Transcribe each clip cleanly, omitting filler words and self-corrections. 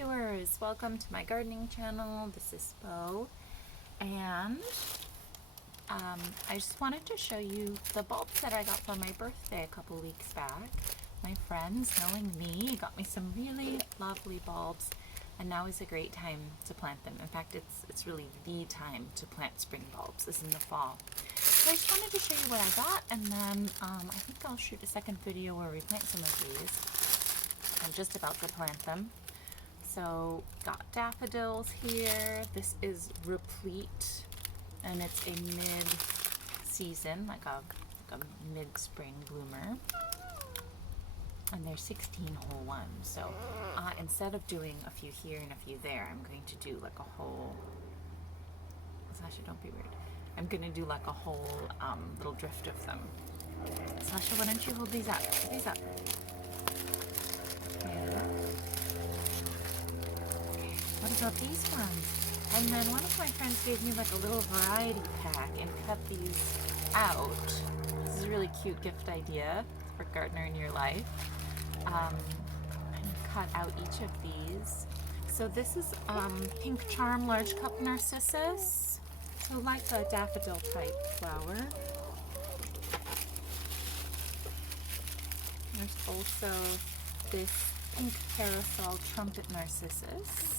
viewers, welcome to my gardening channel. This is Bo, and I just wanted to show you the bulbs that I got for my birthday a couple weeks back. My friends, knowing me, got me some really lovely bulbs, and now is a great time to plant them. In fact, it's really the time to plant spring bulbs, is in the fall. So I just wanted to show you what I got, and then I think I'll shoot a second video where we plant some of these. I'm just about to plant them. So got daffodils here. This is replete, and it's a mid-season, like a mid-spring bloomer. And there's 16 whole ones. So instead of doing a few here and a few there, I'm going to do like a whole. Sasha, don't be weird. I'm going to do like a whole little drift of them. Sasha, why don't you hold these up? Hold these up. Okay. What about these ones? And then one of my friends gave me like a little variety pack and cut these out. This is a really cute gift idea for a gardener in your life. I'm going to cut out each of these. So this is Pink Charm Large Cup Narcissus. So like a daffodil type flower. There's also this Pink Parasol Trumpet Narcissus.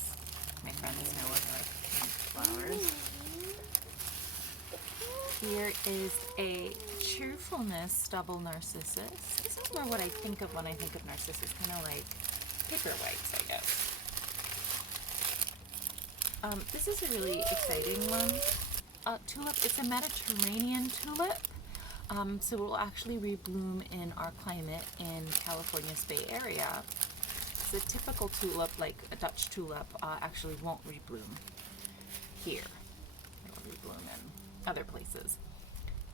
My friends know I like pink flowers. Here is a Cheerfulness Double Narcissus. This is more what I think of when I think of narcissus, kind of like paperwhites, I guess. This is a really exciting one. Tulip. It's a Mediterranean tulip. So it will actually rebloom in our climate in California's Bay Area. The typical tulip, like a Dutch tulip, actually won't rebloom here. It'll rebloom in other places.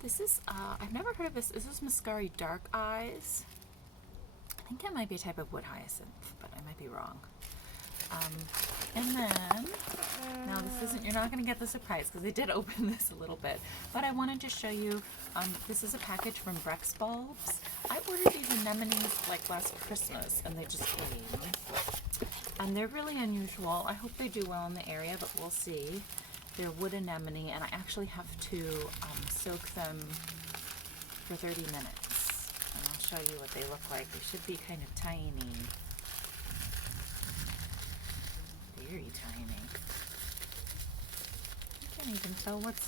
This is, I've never heard of this. This is Muscari Dark Eyes. I think it might be a type of wood hyacinth, but I might be wrong. And then, now this isn't, you're not going to get the surprise because I did open this a little bit, but I wanted to show you, this is a package from Brex Bulbs. I ordered these anemones like last Christmas and they just came. And they're really unusual. I hope they do well in the area, but we'll see. They're wood anemone, and I actually have to soak them for 30 minutes. And I'll show you what they look like. They should be kind of tiny. Very tiny. I can't even tell what's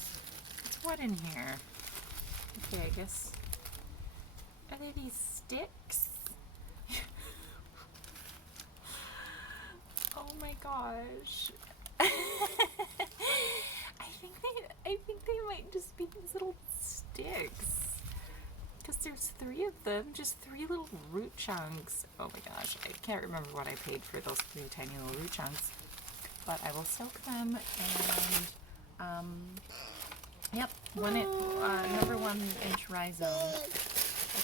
what in here. Okay, I guess. Are they these sticks? Oh my gosh. I think they might just be these little sticks. Because there's 3 of them, just 3 little root chunks. Oh my gosh, I can't remember what I paid for those 3 tiny little root chunks. But I will soak them, and yep, number 1 inch rhizome.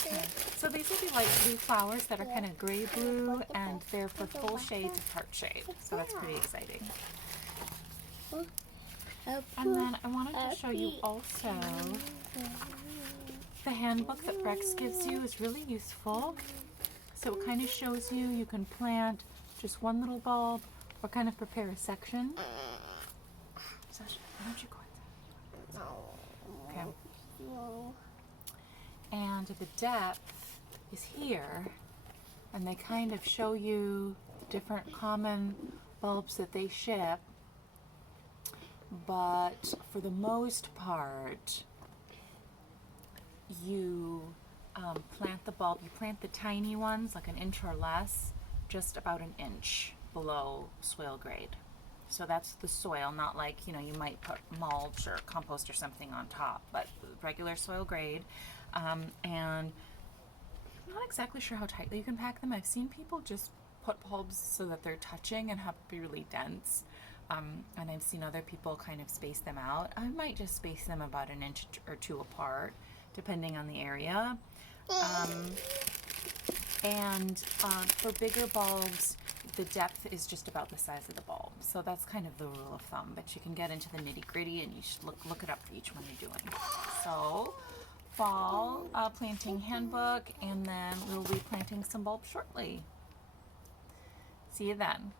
Okay, so these will be like blue flowers that are kind of gray blue, and they're for full shade to part shade. So that's pretty exciting. And then I wanted to show you also the handbook that Brex gives you is really useful. So it kind of shows you can plant just one little bulb or kind of prepare a section. Sasha, why don't you go in there? Okay. And the depth is here, and they kind of show you the different common bulbs that they ship. But for the most part, you plant the bulb, you plant the tiny ones, like an inch or less, just about an inch below soil grade. So that's the soil, not like, you might put mulch or compost or something on top, but regular soil grade. And I'm not exactly sure how tightly you can pack them. I've seen people just put bulbs so that they're touching and have to be really dense. And I've seen other people kind of space them out. I might just space them about an inch or 2 apart, depending on the area. And for bigger bulbs, the depth is just about the size of the bulb. So that's kind of the rule of thumb, but you can get into the nitty-gritty, and you should look it up for each one you're doing. So fall planting handbook, and then we'll be planting some bulbs shortly. See you then.